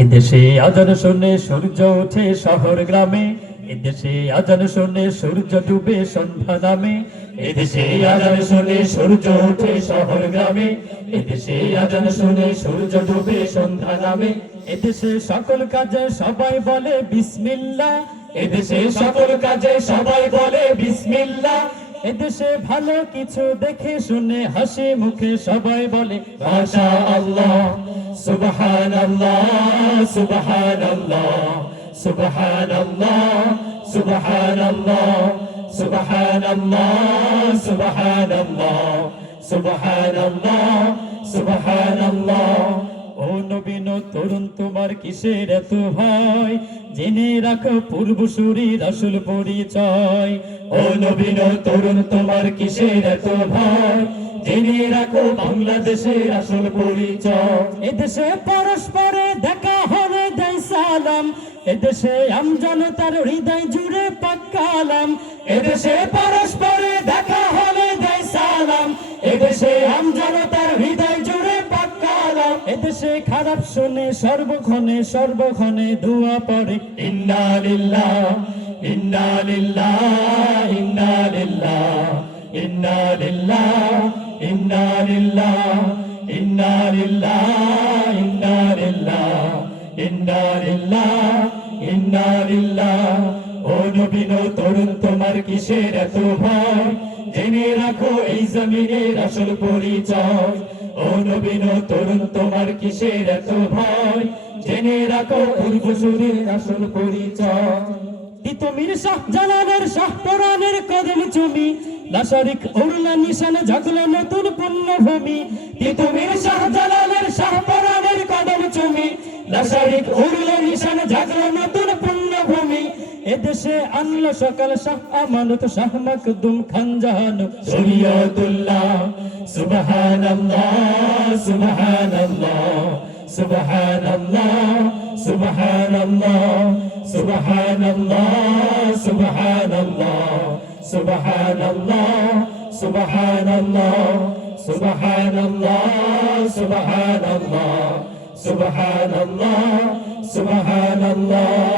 এদেশে আজান শুনে সূর্য ওঠে শহর গ্রামে, এদেশে আজান শুনে সূর্য ডুবে সন্ধ্যা নামে, এদেশে আজান শুনে সূর্য ওঠে শহর গ্রামে, এদেশে আজান শুনে সূর্য ডুবে সন্ধ্যা নামে। এদেশে সকল কাজে সবাই বলে বিসমিল্লাহ, এদেশে সকল কাজে সবাই বলে বিসমিল্লাহ এদেশে ভালো কিছু দেখে শুনে হাসি মুখে সবাই বলে মাশা আল্লাহ সুবহান আল্লাহ সুবহান আল্লাহ সুবহান আল্লাহ সুবহান আল্লাহ সুবহান আল্লাহ সুবহান আল্লাহ সুবহান আল্লাহ সুবহান আল্লাহ নবীন তরুণ, তোমার কিসের এত ভয়? জেনে রাখো পূর্বসূরি রাসুল পরিচয়। ও নবীন তরুণ, তোমার কিসের এত ভয়? জেনে রাখো বাংলাদেশের আসল পরিচয়। এদেশে পরস্পরে দেখা হলে দেয় সালাম। এদেশে আমজনতার হৃদয় জুড়ে পাক্কালাম এদেশে পরস্পরে দেখা হলে দেয় সালাম। এদেশে আমজনতার হৃদয় জুড়ে পাক্কালাম এদেশে খারাপ শুনে, সর্বক্ষণে সর্বক্ষণে দোয়া পড়ে। লিল্লাহ, ইন্না লিল্লাহ ইন্না লিল্লাহ ইন্না লিল্লাহ ইন্না লিল্লাহ ও নবীন তরুণ, তোমার কিসের এত ভয়? জেনে রাখো, এই জমিনের আসল পরিচয়। ও তরুণ, তোমার কিসের এত ভয়? জেনে রাখো আসল পরিচয়। কদম অরুণা নিশানে নতুন পুণ্যভূমি। তিতুমির শাহ জালালের এদেশে আনলো সকাল শাহ আমানত শাহ মকদুম খান জাহানু শরিয়তুল্লাহ সুবহানাল্লাহ সুবহানাল্লাহ সুবহানাল্লাহ সুবহানাল্লাহ সুবহানাল্লাহ সুবহানাল্লাহ সুবহানাল্লাহ সুবহানাল্লাহ সুবহানাল্লাহ সুবহানাল্লাহ সুবহানাল্লাহ সুবহানাল্লাহ